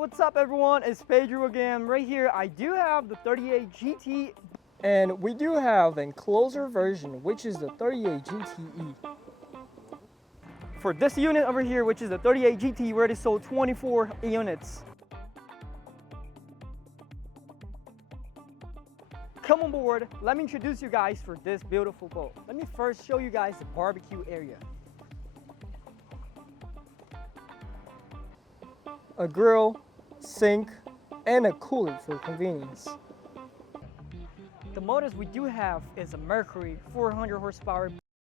what's up everyone? It's Pedro again. Right here I do have the 380GT, and we do have a closer version, which is the 380GTE. For this unit over here, which is the 380GT, we already sold 24 units. Come on board, let me introduce you guys for this beautiful boat. Let me first show you guys the barbecue area. A grill, sink, and a cooler for convenience. The motors we do have is a Mercury 400 horsepower.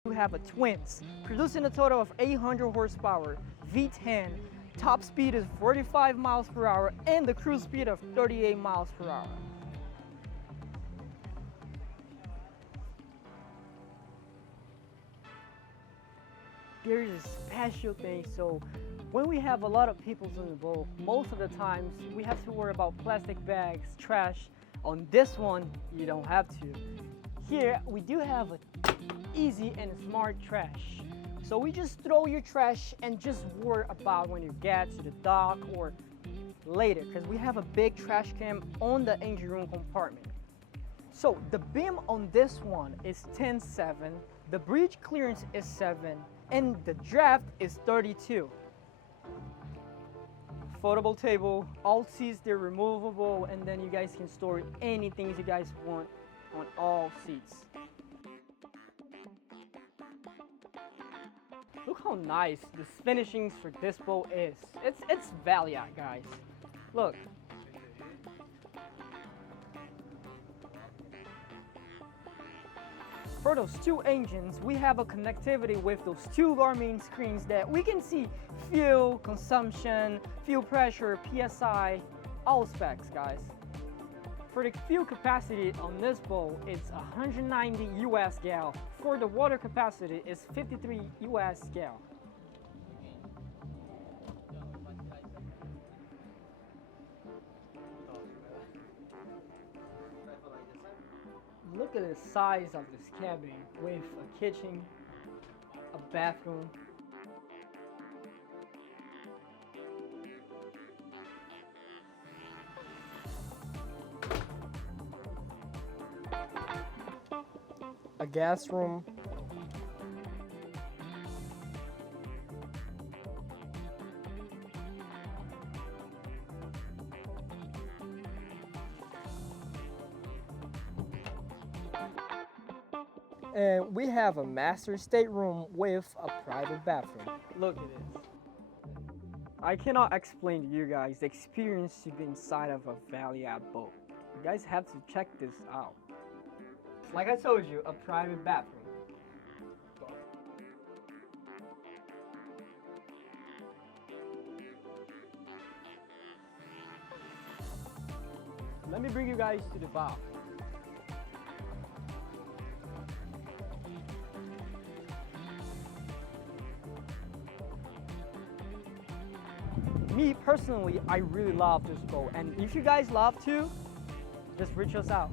We have a Twins, producing a total of 800 horsepower, V10, top speed is 45 miles per hour, and the cruise speed of 38 miles per hour. There is a special thing, so when we have a lot of people on the boat, most of the times we have to worry about plastic bags, trash. On this one, you don't have to. Here, we do have an easy and smart trash. So we just throw your trash and just worry about when you get to the dock or later, because we have a big trash can on the engine room compartment. So the beam on this one is 10.7, the bridge clearance is 7, and the draft is 32. Foldable table, all seats they're removable, and then you guys can store anything you guys want on all seats. Look how nice the finishings for this boat is. It's Valiatt, guys. Look. For those two engines, we have a connectivity with those two Garmin screens that we can see fuel consumption, fuel pressure, PSI, all specs, guys. For the fuel capacity on this boat, it's 190 US gal. For the water capacity, it's 53 US gal. Look at the size of this cabin with a kitchen, a bathroom. A gas room. And we have a master stateroom with a private bathroom. Look at this. I cannot explain to you guys the experience to be inside of a Valiatt boat. You guys have to check this out. Like I told you, a private bathroom. Let me bring you guys to the bow. Me personally, I really love this boat, and if you guys love too, just reach us out.